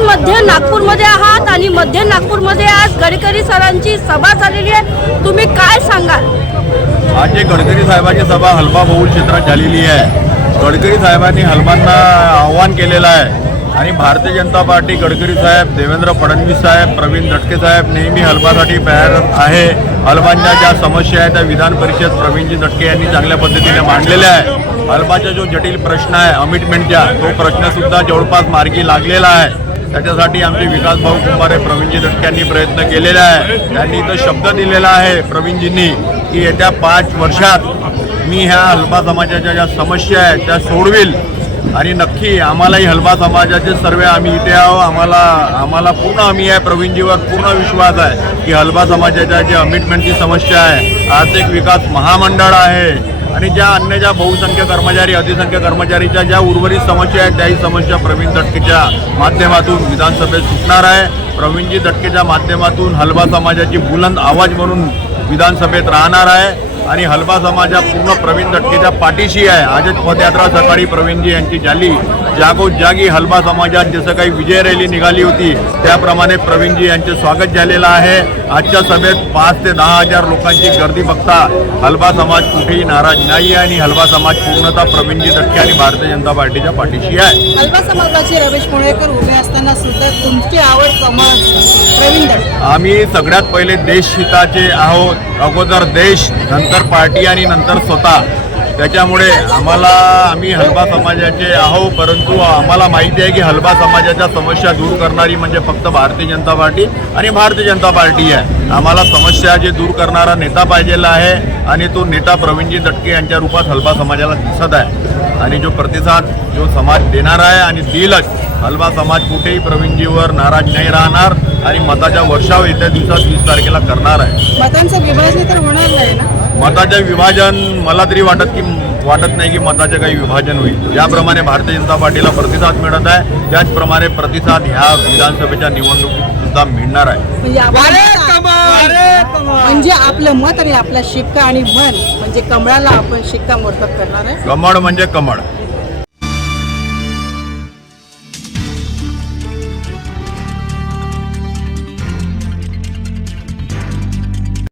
मध्य नागपूरमध्ये आहात आणि मध्य नागपूरमध्ये आज गडकरी सरांची सभा झालेली आहे. तुम्ही काय सांगाल? आज जे गडकरी साहेबांची सभा हलबा बहुल क्षेत्रात झालेली आहे. गडकरी साहेबांनी हलबांना आव्हान केलेलं आहे. आणि भारतीय जनता पार्टी गडकरी साहेब देवेंद्र फडणवीस साहेब प्रवीण दटके साहेब नेहमी हलबासाठी तयार आहे. हलबांच्या ज्या समस्या आहेत त्या विधान परिषद प्रवीणजी दटके यांनी चांगल्या पद्धतीने मांडलेल्या आहे हलबाचा जो जटिल प्रश्न आहे अमिटमेंटचा तो प्रश्नसुद्धा जवळपास मार्गी लागलेला आहे. त्याच्यासाठी आमचे विकास भाऊ कुंभारे प्रवीणजी दटक्यांनी प्रयत्न केलेला आहे. त्यांनी इथं शब्द दिलेला आहे प्रवीणजींनी की येत्या पाच वर्षात मी ह्या हलबा समाजाच्या ज्या समस्या आहेत त्या सोडविल. आणि नक्की आम्हालाही हलबा समाजाचे सर्व आम्ही इथे आहो आम्हाला आम्हाला पूर्ण आम्ही आहे प्रवीणजीवर पूर्ण विश्वास आहे की हलबा समाजाच्या जे अमिटमेंटची समस्या आहे आर्थिक विकास महामंडळ आहे. आणि ज्या अन्य ज्या बहुसंख्य कर्मचारी अतिसंख्य कर्मचारीच्या ज्या उर्वरित समस्या आहेत त्याही समस्या प्रवीण दटकेच्या माध्यमातून विधानसभेत सुटणार आहे. प्रवीणजी दटकेच्या माध्यमातून हलवा समाजाची बुलंद आवाज म्हणून विधानसभेत राहणार आहे. आणि हलबा समाजा पूर्ण प्रवीण दटकेच्या पाठीशी आहे. आजच पदयात्रा सकाळी प्रवीणजी यांची झाली. जागोजागी हलबा समाजात जसं काही विजय रॅली निघाली होती त्याप्रमाणे प्रवीणजी यांचे स्वागत झालेलं आहे. आजच्या सभेत पाच ते दहा हजार लोकांची गर्दी बघता हलबा समाज कुठेही नाराज नाही आहे आणि हलबा समाज पूर्णतः प्रवीणजी दटके आणि भारतीय जनता पार्टीच्या पाठीशी आहे. अल्पा समाजाचे रमेश पुणेकर उभे असताना सुद्धा तुमची आवड कमळ प्रवीण आम्ही सगळ्यात पहिले देशहिताचे आहोत. अगोदर देश नंतर पार्टी आणि नंतर स्वतः. त्याच्यामुळे आम्हाला आम्ही हलबा समाजाचे आहो परंतु आम्हाला माहिती आहे की हलबा समाजाच्या समस्या दूर करणारी म्हणजे फक्त भारतीय जनता पार्टी आणि भारतीय जनता पार्टी आहे. आम्हाला समस्या जे दूर करणारा नेता पाहिजेला आहे आणि तो नेता प्रवीणजी दटके यांच्या रूपात हलबा समाजाला दिसत आहे. आणि जो प्रतिसाद जो समाज देणार आहे आणि देईलच हलबा समाज कुठेही प्रवीणजीवर नाराज नाही राहणार आणि मताच्या वर्षाव येत्या दिवसात वीस तारखेला करणार आहे. मतांचं विभाजन तर होणार नाही ना? मताचं विभाजन मला तरी वाटत की वाटत नाही की मताचे काही विभाजन होईल. ज्याप्रमाणे भारतीय जनता पार्टीला प्रतिसाद मिळत आहे त्याचप्रमाणे प्रतिसाद ह्या विधानसभेच्या निवडणुकीत सुद्धा मिळणार आहे. म्हणजे आपलं म्हणजे आपलं मत आणि आपला शिक्का आणि मन म्हणजे कमळाला आपण शिक्का मोर्तब करणार आहे. कमळ म्हणजे कमळ.